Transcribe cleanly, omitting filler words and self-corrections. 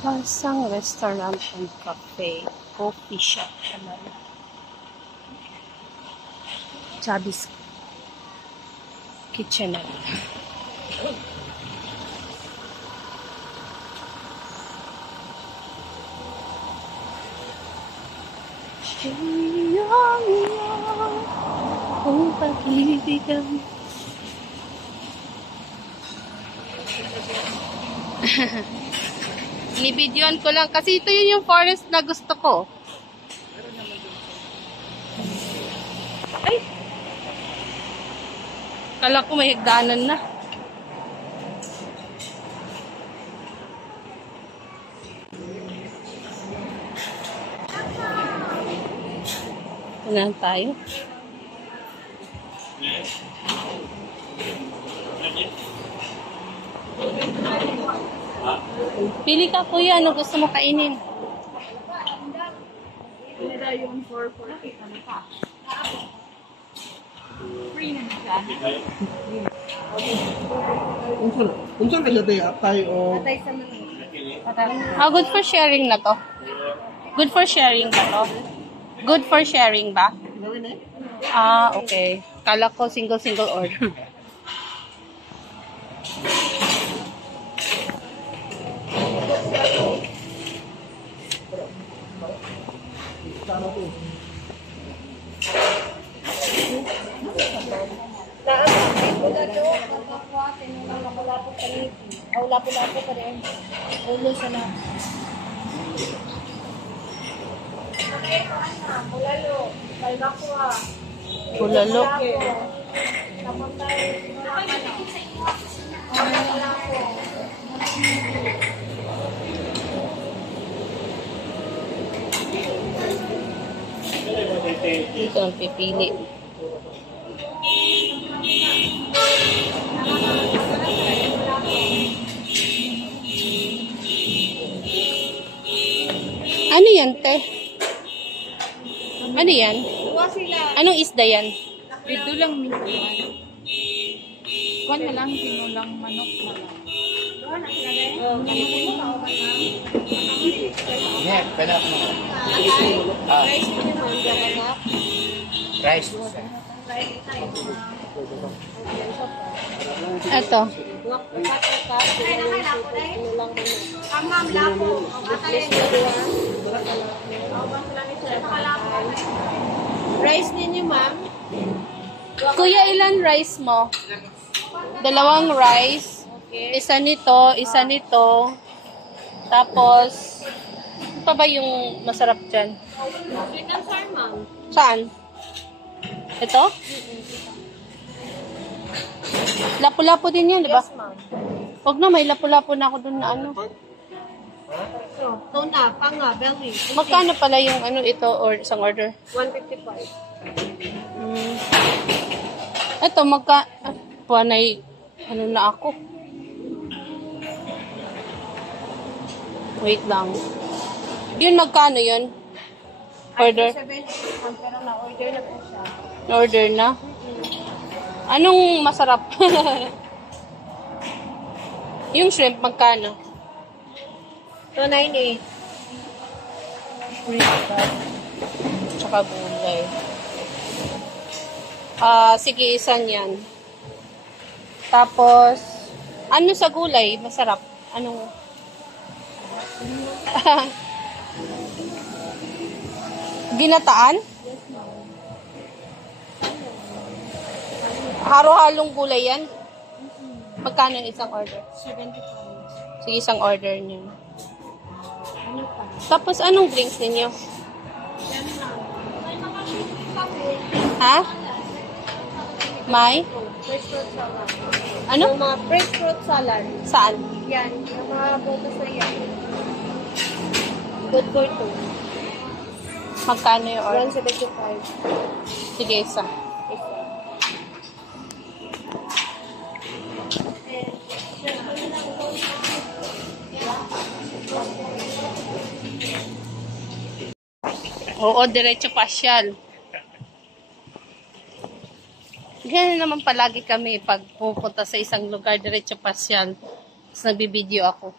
Pasang restaurant and cafe. Coffee shop naman. Chubby's Kitchenette. Kung pag-ibigan. Binibidyoan ko lang kasi ito yun yung forest na gusto ko. Ay! Kala ko may hagdanan na. Unahan tayo. Pili ka kuya, ano gusto mo kainin? Nila yung 440 ano pa? Free na siya. Unsan kaya tayo atay o Patay sa mga. Good for sharing na to. Good for sharing ba to? Good for sharing ba? Okay. Kala ko single order. Lapo-lapo pa rin. Ulo sa na. Bulalo. Kalmakwa. Bulalo. Tapos tayo. Dito ang pipili. Ano yan, te? Ano yan? Anong isda yan? Ito lang minsan. Kuwan na lang, tinulang manok na lang. Yeah, pwede ako. Rice ko naman, gaganap. Rice. Ito. Rice ninyo, ma'am? Kuya, ilan rice mo? 2 rice. Isa nito, isa nito. Tapos, ano pa ba yung masarap dyan? Sweet and sour, ma'am. Saan? Ito? Lapu-lapu din yan, di ba? Yes, ma'am. Huwag na, may lapu-lapu na ako dun na ano. Tuna, panga, belly. Magkano pala yung ano ito or isang order? 155. Ito, panay, ano na ako. Wait lang. Yun, magkano yun? Order? 70, pero na-order na po siya. Order na? Anong masarap? Yung shrimp, magkano? 298. Tsaka gulay. Sige, isan yan. Tapos, ano sa gulay? Masarap. Anong? Ginataan? Haro-halong gulay yan? Magkano yung isang order? 75. Sige, isang order niyo. Ano pa? Tapos, anong drinks ninyo? Ha? May? Fresh fruit salad. Ano? Yung mga fresh fruit salad. Saan? Yan. Yung mga butas na yan. Good for two. Magkano yung order? 175. Sige, isa. Oo, diretso pasyal. Ganyan naman palagi kami pag pupunta sa isang lugar, diretso pasyal. Tapos nagbibideo ako.